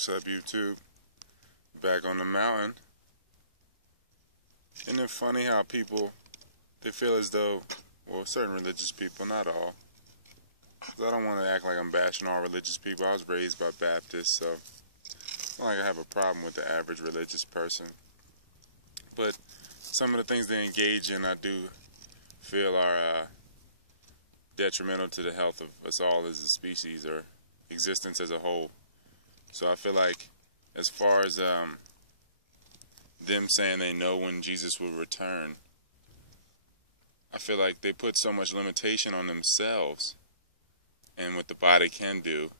What's up, YouTube? Back on the mountain. Isn't it funny how people, they feel as though, well, certain religious people, not all, 'cause I don't want to act like I'm bashing all religious people. I was raised by Baptists, so it's not like I have a problem with the average religious person. But some of the things they engage in, I do feel are detrimental to the health of us all as a species or existence as a whole. So I feel like as far as them saying they know when Jesus will return, I feel like they put so much limitation on themselves and what the body can do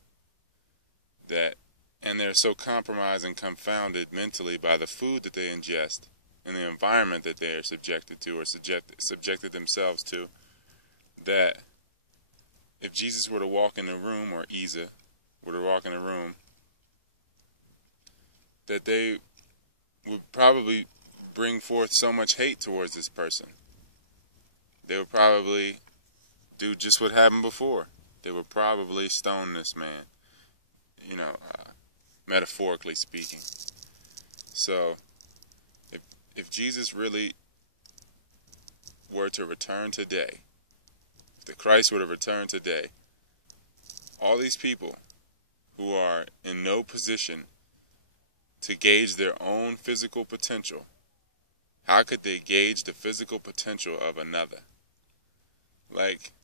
and they're so compromised and confounded mentally by the food that they ingest and the environment that they are subjected to or subjected themselves to, that if Jesus were to walk in the room, or Isa were to walk in the room, that they would probably bring forth so much hate towards this person. They would probably do just what happened before. They would probably stone this man, metaphorically speaking. So, if Jesus really were to return today, if the Christ were to return today, all these people who are in no position to gauge their own physical potential, how could they gauge the physical potential of another? Like,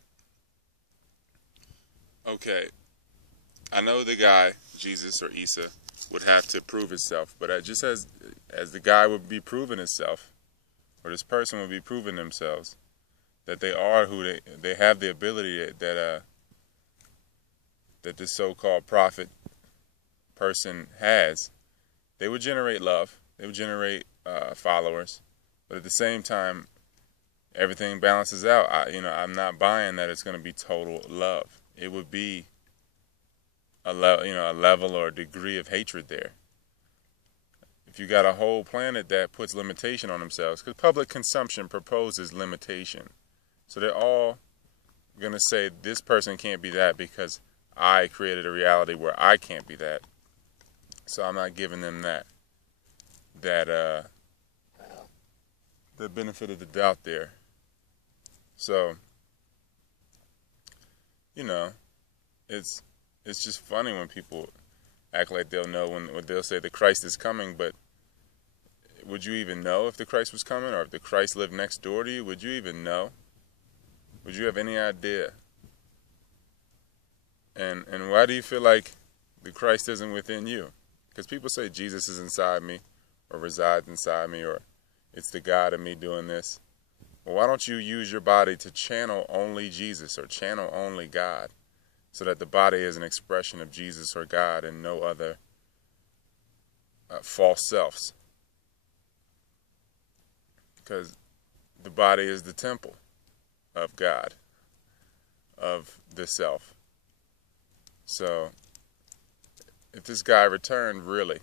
okay, I know the guy, Jesus or Isa, would have to prove himself, but just as the guy would be proving himself, or this person would be proving themselves, that they are who they have the ability that this so-called prophet person has, they would generate love, they would generate followers, but at the same time, everything balances out. I'm not buying that it's going to be total love. It would be a level or a degree of hatred there. If you got a whole planet that puts limitation on themselves, because public consumption proposes limitation, so they're all going to say this person can't be that because I created a reality where I can't be that. So I'm not giving them the benefit of the doubt there. So, it's just funny when people act like they'll know when they'll say the Christ is coming, but would you even know if the Christ was coming, or if the Christ lived next door to you? Would you even know? Would you have any idea? And why do you feel like the Christ isn't within you? Because people say Jesus is inside me, or resides inside me, or it's the God in me doing this. Well, why don't you use your body to channel only Jesus or channel only God, so that the body is an expression of Jesus or God and no other false selves? Because the body is the temple of God, of the self. So, if this guy returned, really,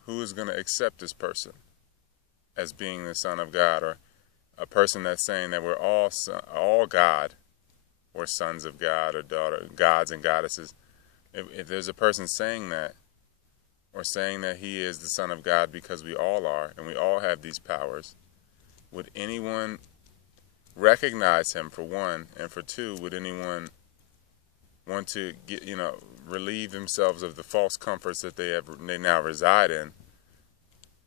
who is going to accept this person as being the Son of God, or a person that's saying that we're all God, or sons of God, or gods and goddesses? If there's a person saying that, or saying that he is the Son of God because we all are, and we all have these powers, would anyone recognize him, for one, and for two, would anyone want to relieve themselves of the false comforts that they now reside in,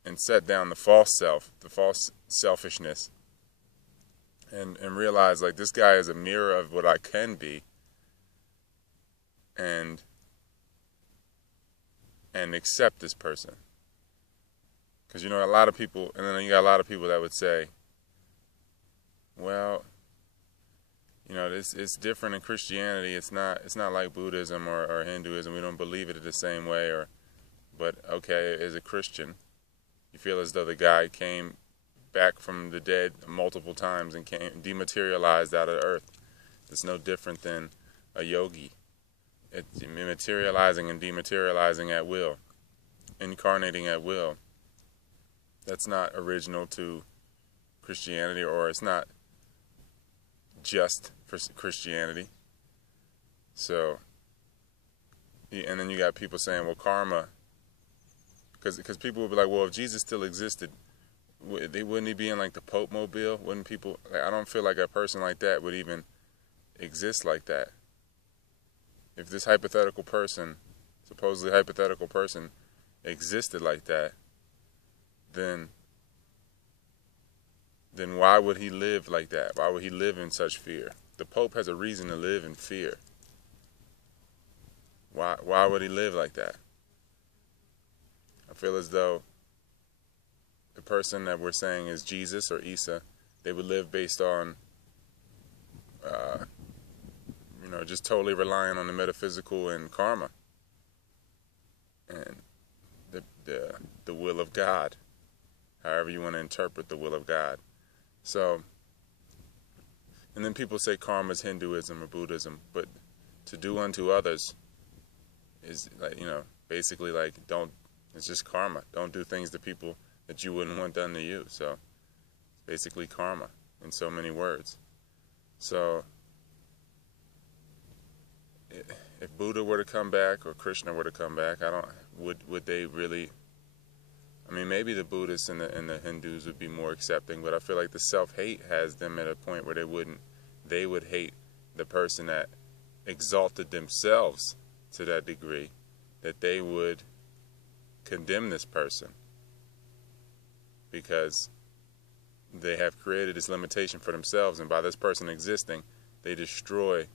and set down the false self, the false selfishness, and realize, like, this guy is a mirror of what I can be, and accept this person? Because a lot of people, and then you got a lot of people that would say, well, it's different in Christianity. It's not like Buddhism or Hinduism. We don't believe it the same way. But okay, as a Christian, you feel as though the guy came back from the dead multiple times and dematerialized out of the earth. It's no different than a yogi. It's materializing and dematerializing at will, incarnating at will. That's not original to Christianity, or it's not just for Christianity. So, and then you got people saying, well, karma because people would be like, well, if Jesus still existed, wouldn't he be in like the Pope mobile? Wouldn't people? Like, I don't feel like a person like that would even exist like that. If this hypothetical person, supposedly hypothetical person, existed like that, then why would he live like that? Why would he live in such fear? The Pope has a reason to live in fear. Why would he live like that? I feel as though the person that we're saying is Jesus or Isa, they would live based on, just totally relying on the metaphysical and karma and the will of God, however you want to interpret the will of God. So, and then people say karma is Hinduism or Buddhism, but to do unto others is like, basically like it's just karma. Don't do things to people that you wouldn't want done to you. So, it's basically karma in so many words. So, if Buddha were to come back or Krishna were to come back, would they really? I mean, maybe the Buddhists and the Hindus would be more accepting, but I feel like the self-hate has them at a point where they would hate the person that exalted themselves to that degree that they would condemn this person because they have created this limitation for themselves, and by this person existing, they destroy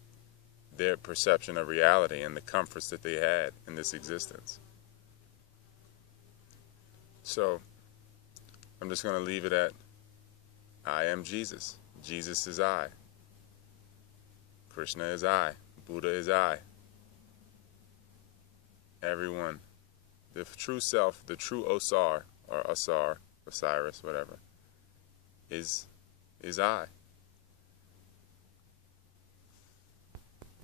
their perception of reality and the comforts that they had in this existence. So, I'm just going to leave it at, I am Jesus. Jesus is I. Krishna is I. Buddha is I. Everyone. The true self, the true Osar, or Asar, Osiris, whatever, is I.